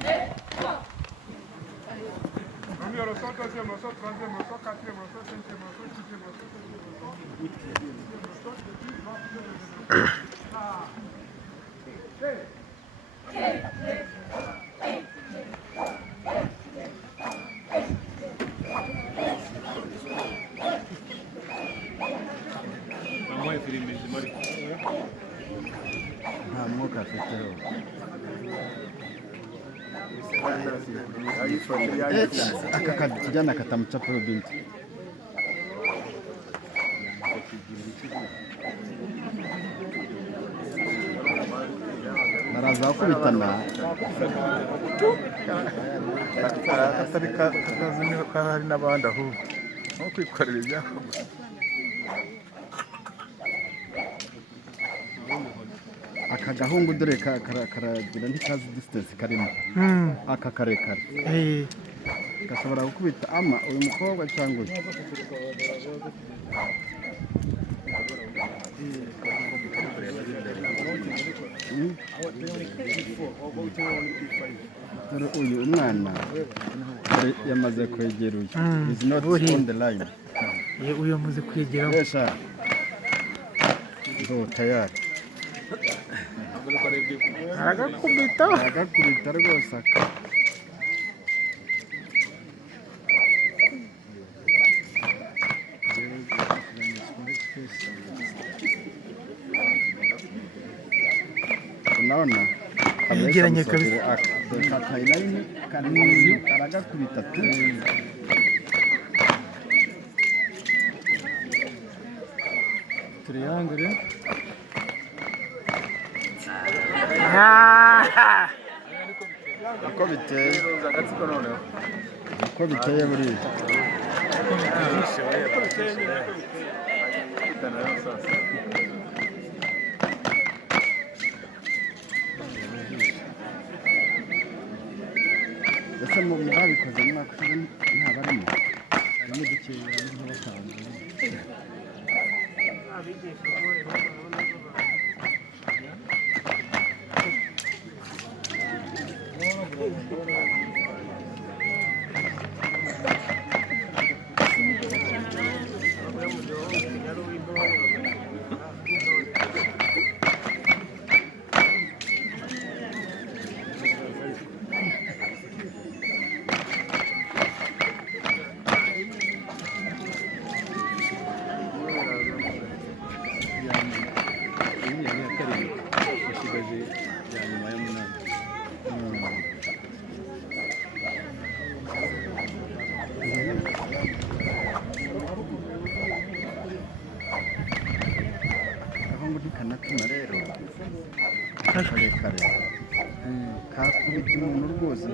Premier morceau, deuxième morceau, troisième morceau, quatrième morceau, cinquième morceau, sixième morceau, septième morceau, huitième morceau. nta mwuka afiteho aka kijyana katamucapeho binti baraza bakubitana katari katazi niba hari n'abandi ahubwo nko kwikorera ibyabo gusa aka gahungu dore karagira ntikazi distance karimo aka karekare gashobora gukubita ama uyu mukobwa cyangwa uyu dore uyu umwana yamaze kwegera uyu is not on the line uyu yamaze kwegera yesha do tayari aragakubita rwose aka unaona yegeranye kabisa katayilayini kanini aragakubita tu triangle uko biteye buriya ese mu babikoze mu mwaka ushize ntabarimo harimo dukeya harimo batanu kanatuma rero karekare kakubita umuntu rwose